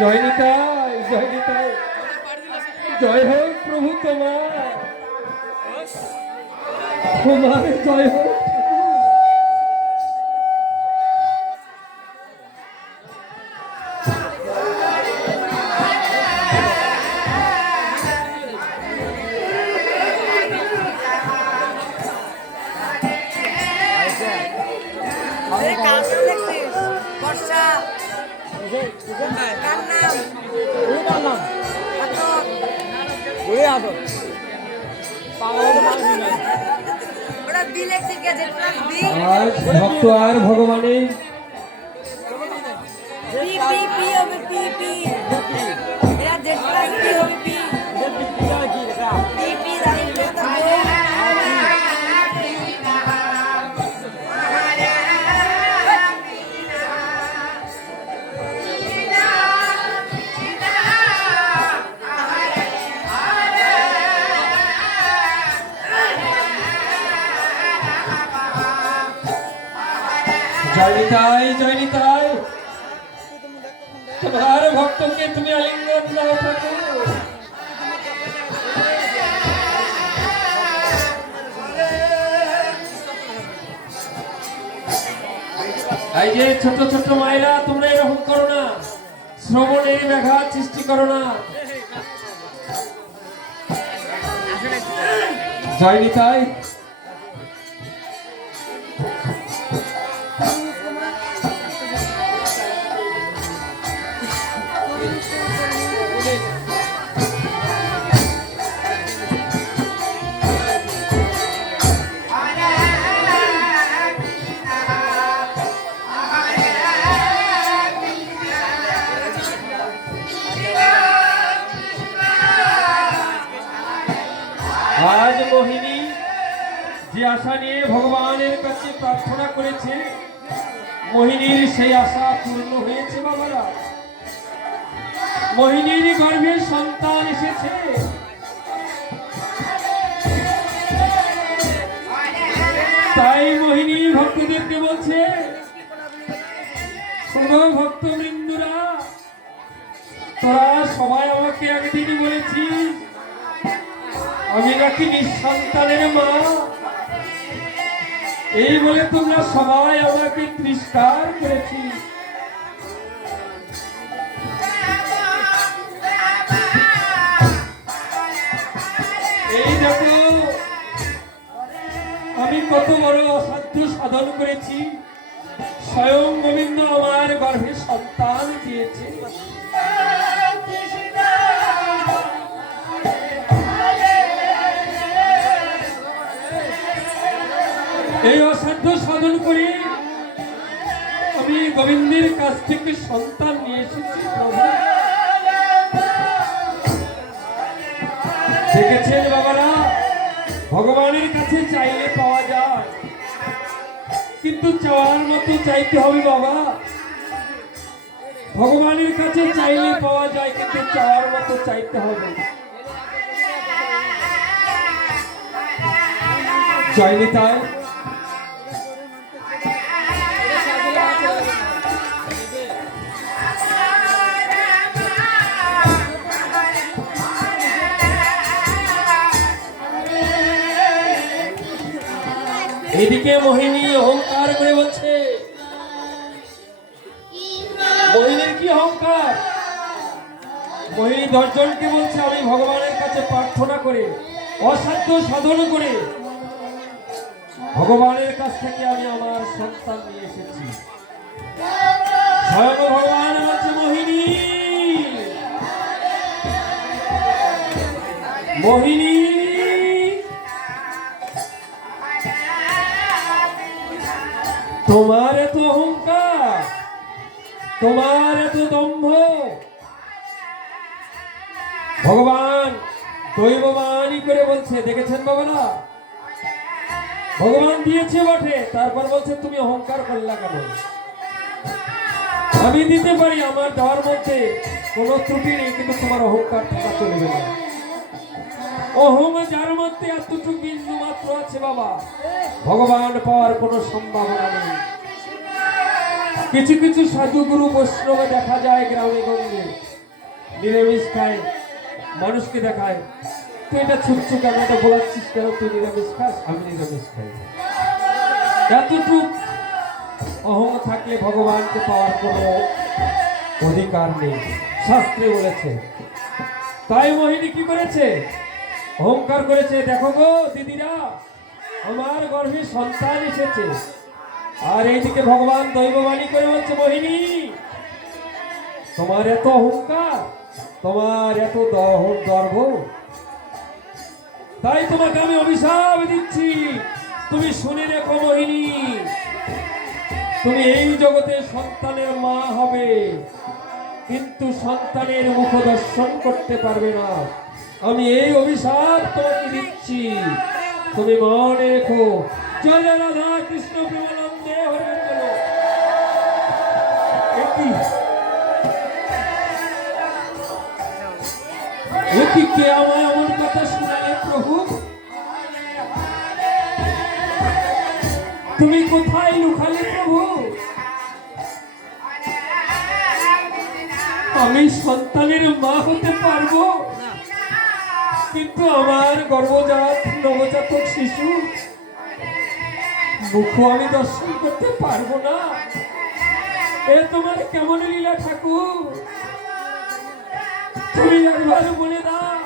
জয় নিতাই জয় নিতাই। জয় হোক প্রভু তোমার। তোমার জয় হোক। লিখছিস? কার নাম? Z plus B? আজ ভক্ত আর ভগবানের হবে, পি, পি। এরা জেট প্লাস হবে, জয় নিতাই জয় নিতাই তোমার ভক্তকে তুমি আলিঙ্গন দাও ঠাকুর। এই যে ছোট ছোট মায়েরা, তোমরা এরকম করো না। শ্রবণের ব্যাঘাত সৃষ্টি করো না। জয় নিতাই সেই আশা পূর্ণ হয়েছে বাবারা। মোহিনীর গর্ভে সন্তান এসেছে। তাই মোহিনী ভক্তদেরকে বলছে, শোনো ভক্তবৃন্দুরা, তোরা সবাই আমাকে একদিন বলেছিস, আমি নাকি নিঃসন্তানের মা। এই বলে তোমরা সবাই আমাকে তিরস্কার করেছি। এই দেখো, আমি কত বড় অসাধ্য সাধন করেছি। স্বয়ং গোবিন্দ আমার গর্ভে সন্তান এই অসাধ্য সাধন করে আমি গোবিন্দের কাছ থেকে সন্তান নিয়ে এসেছি, প্রভু। দেখেছেন বাবারা, ভগবানের কাছে চাইলে পাওয়া যায়। কিন্তু চাওয়ার মতো চাইতে হবে বাবা। ভগবানের কাছে চাইলে পাওয়া যায়, কিন্তু চাওয়ার মতো চাইতে হবে চাইলে তাই। এদিকে মোহিনী অহংকার করে বলছে, মোহিনীর কি অহংকার? মোহিনী দশজনকে বলছে, আমি ভগবানের কাছে প্রার্থনা করে, অসাধ্য সাধন করে, ভগবানের কাছ থেকে আমি আমার সন্তান নিয়ে এসেছি। স্বয়ং ভগবান বলছে, মোহিনী মোহিনী তোমার এত অহংকার, তোমার এত দম্ভ। ভগবান দৈববাণী করে বলছে, দেখেছেন বাবারা? ভগবান দিয়েছে বটে, তারপর বলছে, তুমি অহংকার করলা কেন? আমি দিতে পারি, আমার দেওয়ার মধ্যে কোনো ত্রুটি নেই, কিন্তু তোমার অহংকার থাকা চলবে না। অহং যার মধ্যে এতটুকু বিন্দু আছে বাবা। ভগবান পাওয়ার কোনো সম্ভাবনা নেই। কিছু কিছু সাধু গুরু বৈষ্ণব দেখা যায় গ্রামে গঞ্জে। নিরামিষ খায়, মানুষকে দেখায়। তুই এটা কেন? এটা বলাচ্ছিস কেন? তুই নিরামিষ খাস, আমি নিরামিষ খাই। এতটুক অহং থাকলে ভগবানকে পাওয়ার কোনো অধিকার নেই। শাস্ত্রে বলেছে। তাই মোহিনী কি করেছে? অহংকার করেছে, দেখো গো দিদিরা। আমার গর্ভে সন্তান এসেছে। আর এইদিকে ভগবান দৈববাণী করে বলছে, মোহিনী, তোমার এত অহংকার, তোমার এত গর্ব তাই তোমাকে আমি অভিশাপ দিচ্ছি। তুমি শুনে রেখো মোহিনী, তুমি এই জগতে সন্তানের মা হবে। কিন্তু সন্তানের মুখ দর্শন করতে পারবে না। আমি এই অভিশাপ তোমাকে দিচ্ছি। তুমি মনে রেখো জয় রাধা কৃষ্ণ প্রেমানন্দে হরে বলো। কে আমায় এমন কথা শোনালে প্রভু? তুমি কোথায় লুকালে প্রভু? আমি সন্তানের মা হতে পারব? কিন্তু আমার গর্ভজাত নবজাতক শিশু মুখ আমি দর্শন করতে পারব না। এ তোমার কেমন লীলা ঠাকুর? তুমি একবার বলে দাও।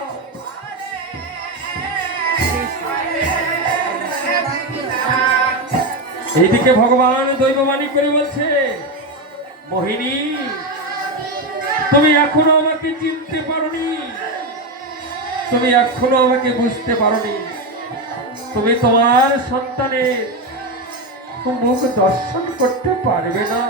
এইদিকে ভগবান দৈববাণী করে বলছে, মোহিনী, তুমি এখনও আমাকে চিনতে পারোনি। তুমি এখনও আমাকে বুঝতে পারোনি। তুমি তোমার সন্তানের মুখ দর্শন করতে পারবে না।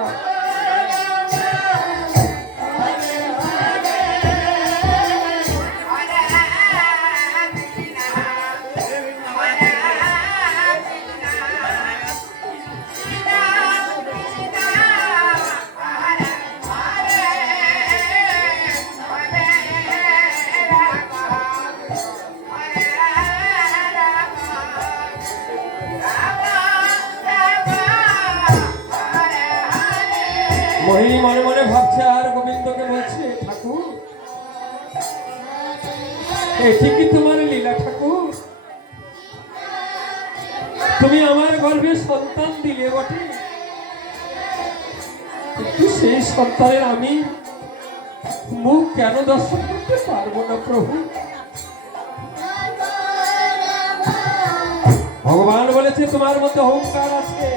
মোহিনী মনে মনে ভাবছে আর গোবিন্দকে বলছে, ঠাকুর কি তোমার লীলা ঠাকুর। তুমি আমার গর্ভে সন্তান দিলে বটে। কিন্তু সেই সন্তানের আমি মুখ কেন দর্শন করতে পারব না, প্রভু? ভগবান বলেছে, তোমার মধ্যে অহংকার আছে।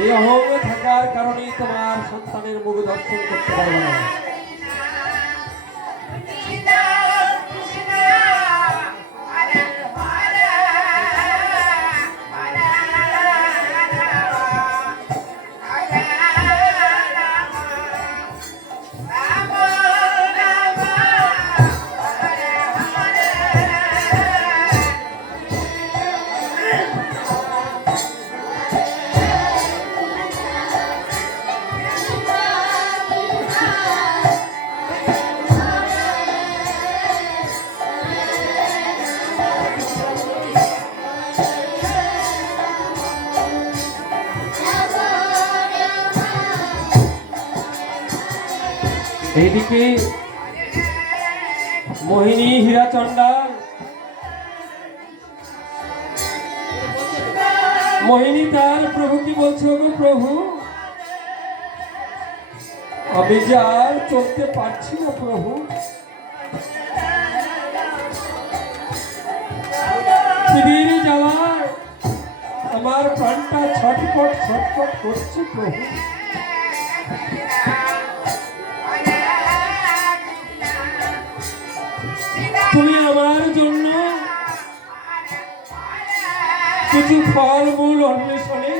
এই অহং থাকার কারণেই তোমার সন্তানের মুখ দর্শন করতে পারবে না। এইদিকে মোহিনী হীরা চন্ডাল মোহিনী তার প্রভু কি বলছে গো প্রভু? আমি যে আর চলতে পারছি না প্রভু। জ্বালায় আমার প্রাণটা ছটপট ছটপট করছে প্রভু। কিছু ফল মূল অন্বেষণে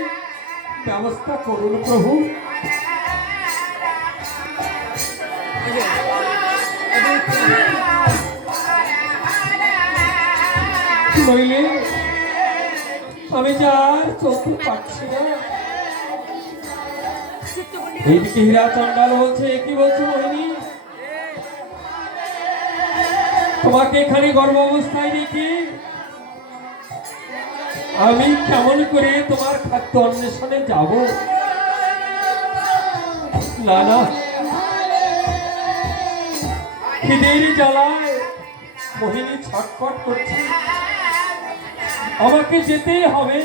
ব্যবস্থা করুন প্রভু। নইলে আমি যে আর চলতে পারছি না। হীরা চন্ডাল বলছে কি বলছে মোহিনী? তোমাকে এখানে গর্ভ অবস্থায় রেখে আমি কেমন করে তোমার খাদ্য অন্বেষণে যাব? না না। খিদের জ্বালায় মোহিনী ছটফট করছে। আমাকে যেতেই হবে।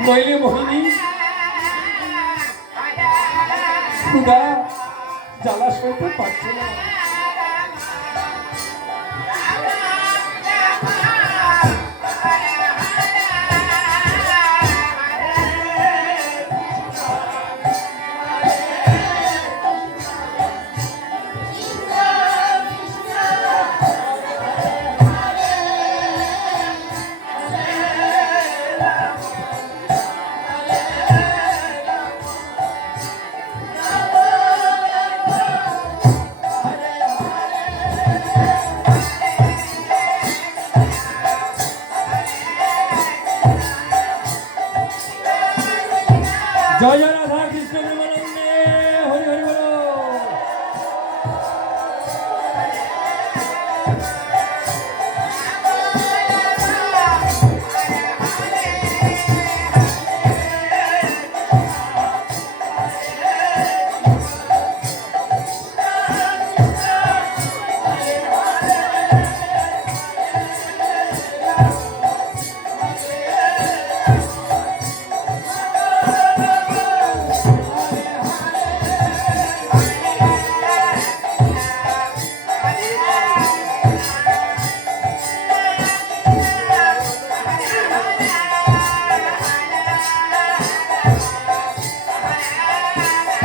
নইলে মোহিনী ক্ষুদা জ্বালা সইতে পারছে না।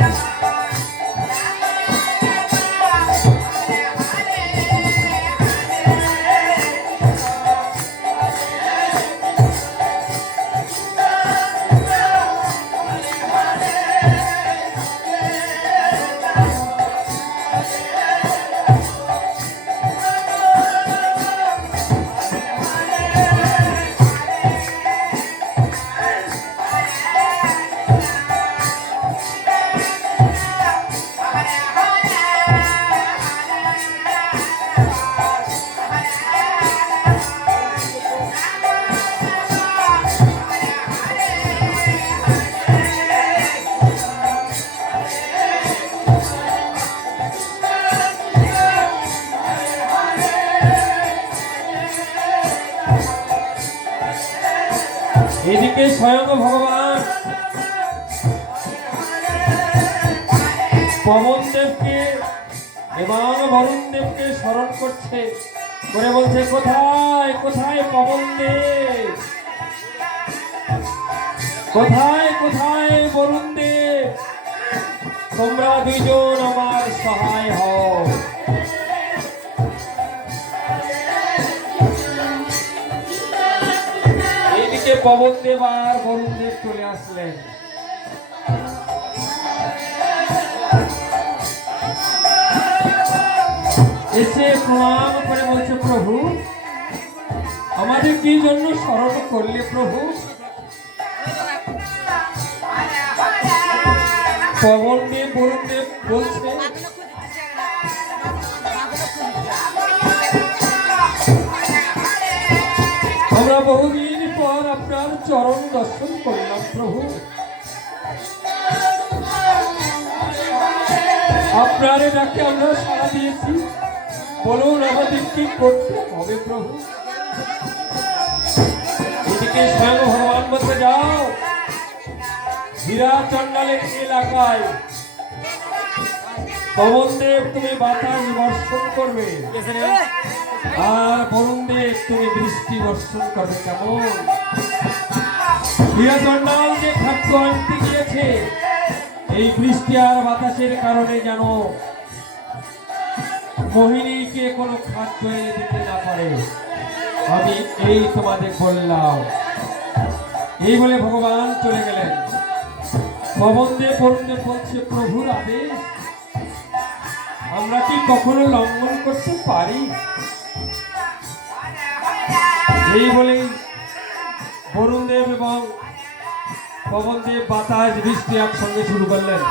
এদিকে করছে। করে বলছে, কোথায় কোথায় পবন দেব কোথায় কোথায় বরুণ দেব তোমরা দুইজন আমার সহায় হও। এইদিকে পবন দেব আর বরুণ দেব চলে আসলেন। এসে প্রণাম করে বলছে, প্রভু, আমাদের কি জন্য স্মরণ করলে প্রভু? পবন দেব, বরুণ দেব বলছে, আমরা বহুদিন পর আপনার চরণ দর্শন করলাম, প্রভু। আপনার ডাকে আমরা সাড়া দিয়েছি। বলুন আমাদের কি করতে হবে প্রভু। এদিকে স্বয়ং ভগবান বলতে যাও। হীরা চন্ডালের এলাকায় পবন দেব তুমি বাতাস বর্ষণ করবে। আর বরুণ দেব তুমি বৃষ্টি বর্ষণ করবে কেমন? হীরা চন্ডাল যে খাদ্য আনতে গিয়েছে। এই বৃষ্টি আর বাতাসের কারণে যেন মোহিনীকে কোনো খাদ্য এনে দিতে না পারে। আমি এই তোমাদের বললাম। এই বলে ভগবান চলে গেলেন। পবন দেব বরুণ দেব বলছে প্রভুর আদেশ আমরা কি কখনো লঙ্ঘন করতে পারি? এই বলেই বরুণ দেব এবং পবন দেব বাতাস বৃষ্টি একসঙ্গে শুরু করলেন।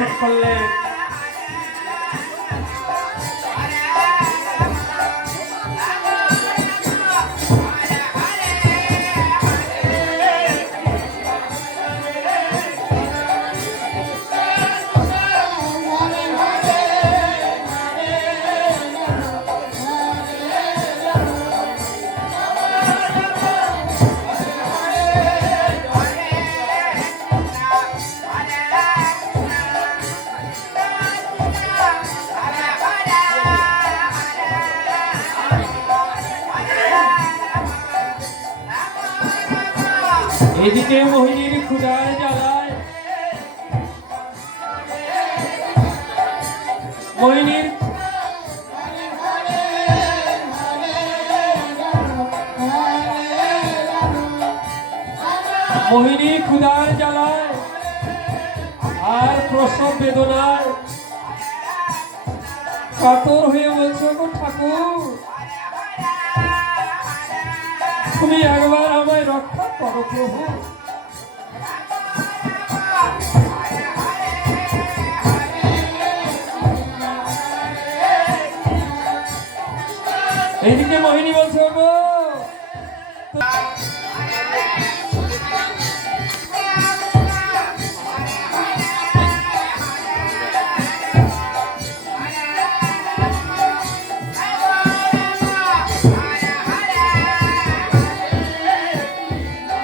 বর্ষণ করলেন ক্ষুদায় জ্বালায়। মোহিনী ক্ষুদার জ্বালায়, আর প্রসব বেদনায়। কাতর হয়ে বলছে গো ঠাকুর, তুমি একবার আমায় রক্ষা করো প্রভু। এইদিকে মোহিনী বলছে গো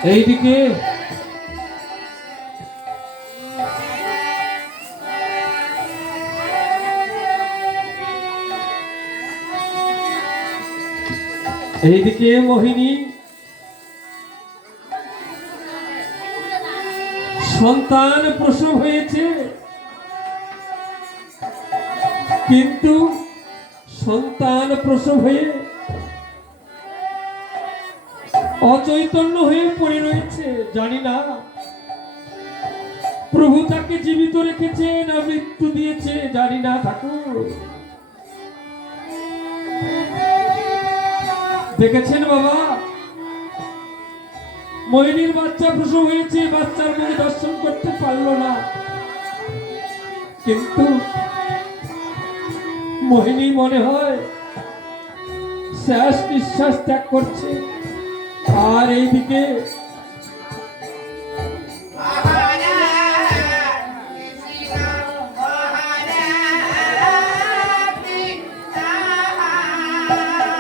এইদিকে এইদিকে মোহিনী। সন্তান প্রসব হয়েছে। কিন্তু সন্তান প্রসব হয়ে অচৈতন্য হয়ে পড়ে রয়েছে, জানি না। প্রভু তাকে জীবিত রেখেছে না মৃত্যু দিয়েছে, জানি না ঠাকুর। দেখেছেন বাবা? মোহিনীর বাচ্চা প্রসব হয়েছে, বাচ্চার মুখ দর্শন করতে পারল না। কিন্তু মোহিনী মনে হয় শেষ নিঃশ্বাস ত্যাগ করছে। আর এইদিকে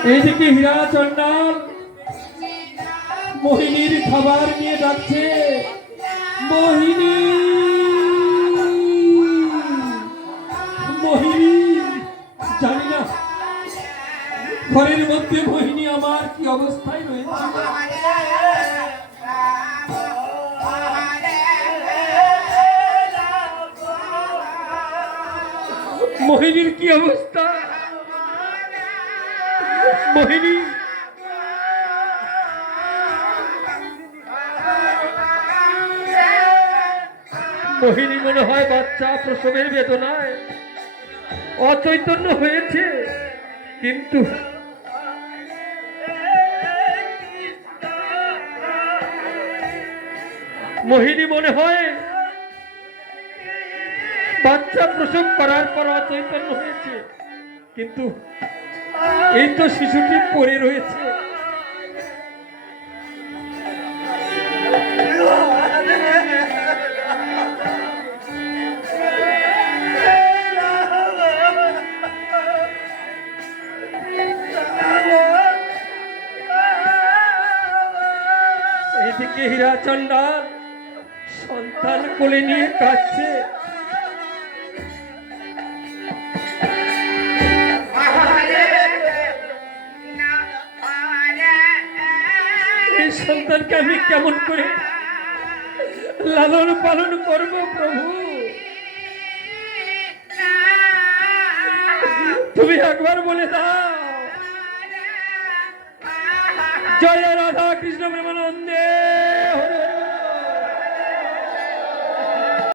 এইদিকে হীরা চন্ডাল? মোহিনীর খাবার নিয়ে ডাকছে। মোহিনী! মোহিনী! জানি না। ঘরের মধ্যে মোহিনী, আমার কি অবস্থায় রয়েছে? মোহিনীর কি অবস্থা? মোহিনী মোহিনী মনে হয় বাচ্চা প্রসবের বেদনায় অচৈতন্য হয়েছে, কিন্তু মোহিনী মনে হয় বাচ্চা প্রসব করার পর অচৈতন্য হয়েছে, কিন্তু এই তো শিশুটি পড়ে রয়েছে। এইদিকে হীরা চন্ডাল সন্তান কোলে নিয়ে কাঁদছে। সন্তানকে আমি কেমন করে লালন পালন করব, প্রভু? তুমি একবার বলে দাও। জয় রাধা কৃষ্ণ প্রেমানন্দে।